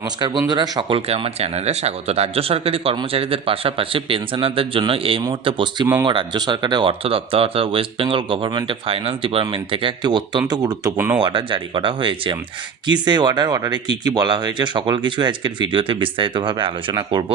নমস্কার বন্ধুরা, সকলকে আমার চ্যানেলে স্বাগত। রাজ্য সরকারি কর্মচারীদের পাশাপাশি পেনশনারদের জন্য এই মুহূর্তে পশ্চিমবঙ্গ রাজ্য সরকারের অর্থ দপ্তর অর্থাৎ ওয়েস্ট বেঙ্গল গভর্নমেন্টের ফাইন্যান্স ডিপার্টমেন্ট থেকে একটি অত্যন্ত গুরুত্বপূর্ণ অর্ডার জারি করা হয়েছে। কী সেই অর্ডার অর্ডারে কী কী বলা হয়েছে? সকল কিছু আজকের ভিডিওতে বিস্তারিতভাবে আলোচনা করব।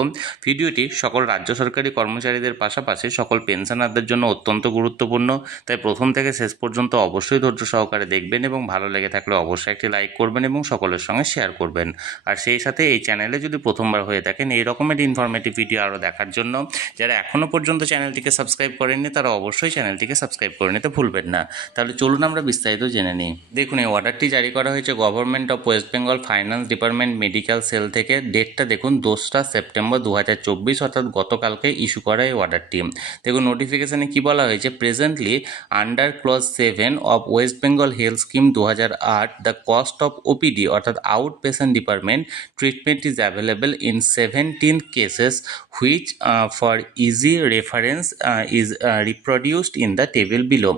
ভিডিওটি সকল রাজ্য সরকারি কর্মচারীদের পাশাপাশি সকল পেনশনারদের জন্য অত্যন্ত গুরুত্বপূর্ণ। তাই প্রথম থেকে শেষ পর্যন্ত অবশ্যই ধৈর্য সহকারে দেখবেন এবং ভালো লেগে থাকলে অবশ্যই একটি লাইক করবেন এবং সকলের সঙ্গে শেয়ার করবেন। আর সেই সাথে এই চ্যানেলে যদি প্রথমবার হয়ে থাকেন, এই রকমের ইনফরমেটিভ ভিডিও আরও দেখার জন্য যারা এখনও পর্যন্ত চ্যানেলটিকে সাবস্ক্রাইব করেননি, তারা অবশ্যই চ্যানেলটিকে সাবস্ক্রাইব করে নিতে ভুলবেন না। তাহলে চলুন আমরা বিস্তারিত জেনে নিই। দেখুন, এই অর্ডারটি জারি করা হয়েছে government of West Bengal finance department medical cell থেকে। ডেটটা দেখুন, দোসরা সেপ্টেম্বর দু হাজার চব্বিশ, অর্থাৎ গতকালকে ইস্যু করা এই অর্ডারটি দেখুন নোটিফিকেশানে কী বলা হয়েছে? Presently under clause seven of West Bengal health scheme দু হাজার আট দ্য কস্ট অফ ওপিডি অর্থাৎ out patient department treatment is available in 17 cases which uh, for easy reference uh, is uh, reproduced in the table below.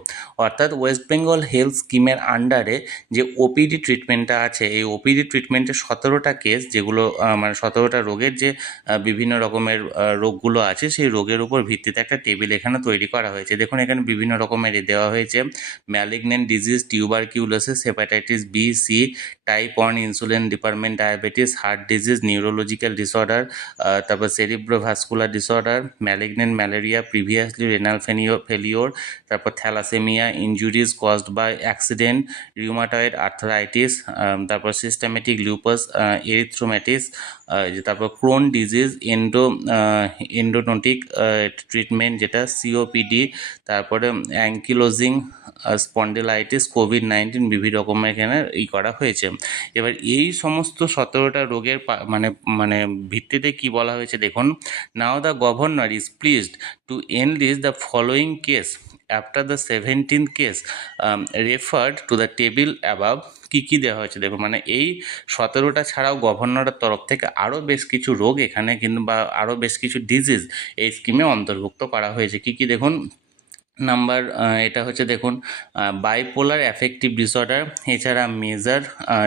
অর্থাৎ West Bengal health স্কিমের আন্ডারে যে OPD ট্রিটমেন্টটা আছে এই ওপিডি ট্রিটমেন্টের সতেরোটা কেস যেগুলো মানে সতেরোটা রোগের যে বিভিন্ন রকমের রোগগুলো আছে সেই রোগের উপর ভিত্তিতে একটা টেবিল এখানে তৈরি করা হয়েছে। দেখুন এখানে বিভিন্ন রকমের দেওয়া হয়েছে। Malignant disease tuberculosis hepatitis B C type one insulin department diabetes heart disease neurological disorder তারপর cerebrovascular disorder malignant malaria previously renal ফেনিও failure তারপর thalassaemia injuries caused by accident rheumatoid arthritis তারপর সিস্টেমেটিক লিউপাস এরিথ্রোম্যাটিস তারপর Crohn disease endo endodontic treatment যেটা COPD তারপরে ankylosing spondylitis COVID nineteen বিভিন্ন রকমের এখানে ই করা হয়েছে। এবার এই সমস্ত সতেরোটা রোগের মানে মানে ভিত্তিতে কি বলা হয়েছে দেখুন now the governor is pleased to enlist the following case after the seventeen case referred to the table above কী কী দেওয়া হয়েছে দেখুন মানে এই সতেরোটা ছাড়াও গভর্নরের তরফ থেকে আরও বেশ কিছু রোগ এখানে কিন্তু বা আরও বেশ কিছু ডিজিজ এই স্কিমে অন্তর্ভুক্ত করা হয়েছে। কী কী দেখুন নাম্বার এটা হচ্ছে দেখুন বাইপোলার অ্যাফেক্টিভ ডিসঅর্ডার এছাড়া মেজার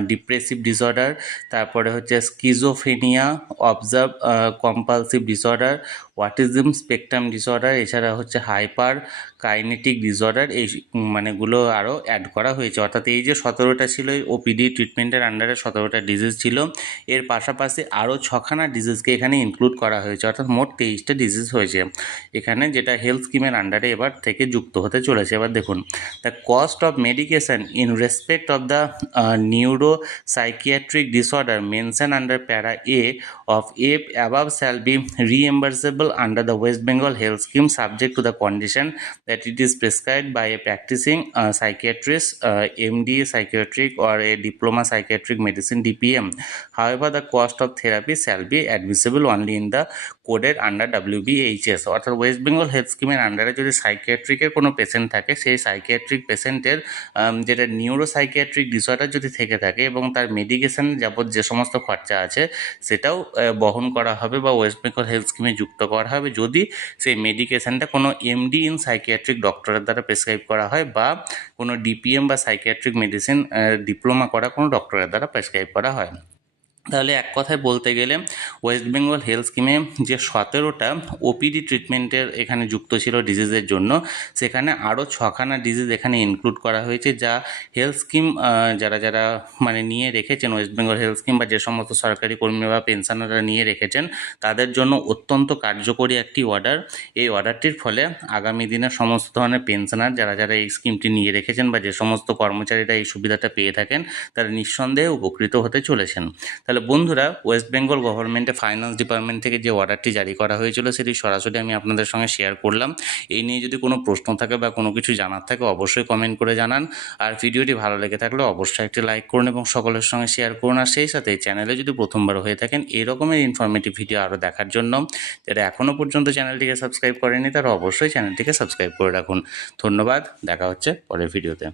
ডিপ্রেসিভ ডিসঅর্ডার তারপরে হচ্ছে schizophrenia obsessive compulsive disorder autism spectrum disorder এছাড়া হচ্ছে হাইপার কাইনেটিক ডিসঅর্ডার এই মানেগুলো আরও অ্যাড করা হয়েছে। অর্থাৎ এই যে সতেরোটা ছিল ওপিডি ট্রিটমেন্টের আন্ডারে সতেরোটা ডিজিজ ছিল, এর পাশাপাশি আরও ছখানা ডিজিজকে এখানে ইনক্লুড করা হয়েছে, অর্থাৎ মোট তেইশটা ডিজিজ হয়েছে। এখানে যেটা হেলথ স্কিমের আন্ডারে এবার থেকে যুক্ত হতে চলেছে। এবার দেখুন the cost of medication in respect of the neuropsychiatric disorder mention under para A of A above be be under the West Bengal Health Scheme subject to the condition that it is prescribed by a practicing uh, psychiatrist, uh, MD psychiatric or a diploma psychiatric medicine DPM. However, the cost of therapy shall be admissible only in the coded under WBHS অর্থাৎ West Bengal health স্কিমের আন্ডারে যদি সাইকিয়াট্রিকের কোনো patient থাকে, সেই psychiatric পেশেন্টের যেটা neuro psychiatric disorder যদি থেকে থাকে এবং তার মেডিকেশন যাবত যে সমস্ত খরচা আছে, সেটাও বহন করা হবে বা ওয়েস্ট বেঙ্গল হেলথ স্কিমে যুক্ত করা হবে যদি সেই মেডিকেশনটা কোনো এমডি ইন সাইকিয়াট্রিক ডক্টরের দ্বারা প্রেসক্রাইব করা হয় বা কোনো ডিপিএম বা সাইকিয়াট্রিক মেডিসিন ডিপ্লোমা করা কোনো ডক্টরের দ্বারা প্রেসক্রাইব করা হয় তাহলে এক কথায় বলতে গেলে ওয়েস্ট বেঙ্গল হেলথ স্কিমে যে সতেরোটা ওপিডি ট্রিটমেন্টের এখানে যুক্ত ছিল ডিজিজের জন্য, সেখানে আরও ছখানা ডিজিজ এখানে ইনক্লুড করা হয়েছে যা হেলথ স্কিম যারা যারা মানে নিয়ে রেখেছেন ওয়েস্ট বেঙ্গল হেলথ স্কিম বা যে সমস্ত সরকারি কর্মী বা পেনশনাররা নিয়ে রেখেছেন, তাদের জন্য অত্যন্ত কার্যকরী একটি অর্ডার এই অর্ডারটির ফলে আগামী দিনে সমস্ত ধরনের পেনশনার যারা যারা এই স্কিমটি নিয়ে রেখেছেন বা যে সমস্ত কর্মচারীরা এই সুবিধাটা পেয়ে থাকেন, তারা নিঃসন্দেহে উপকৃত হতে চলেছেন। তাহলে বন্ধুরা ওয়েস্ট বেঙ্গল গভর্নমেন্টের ফাইন্যান্স ডিপার্টমেন্ট থেকে যে অর্ডারটি জারি করা হয়েছিল, সেটি সরাসরি আমি আপনাদের সঙ্গে শেয়ার করলাম। এই নিয়ে যদি কোনো প্রশ্ন থাকে বা কোনো কিছু জানার থাকে, অবশ্যই কমেন্ট করে জানান। আর ভিডিওটি ভালো লেগে থাকলে অবশ্যই একটি লাইক করুন এবং সকলের সঙ্গে শেয়ার করুন। আর সেই সাথে চ্যানেলে যদি প্রথমবার হয়ে থাকেন, এই রকমের ইনফরমেটিভ ভিডিও আরও দেখার জন্য, যারা এখনও পর্যন্ত চ্যানেলটিকে সাবস্ক্রাইব করেনি তারা অবশ্যই চ্যানেলটিকে সাবস্ক্রাইব করে রাখুন। ধন্যবাদ, দেখা হচ্ছে পরের ভিডিওতে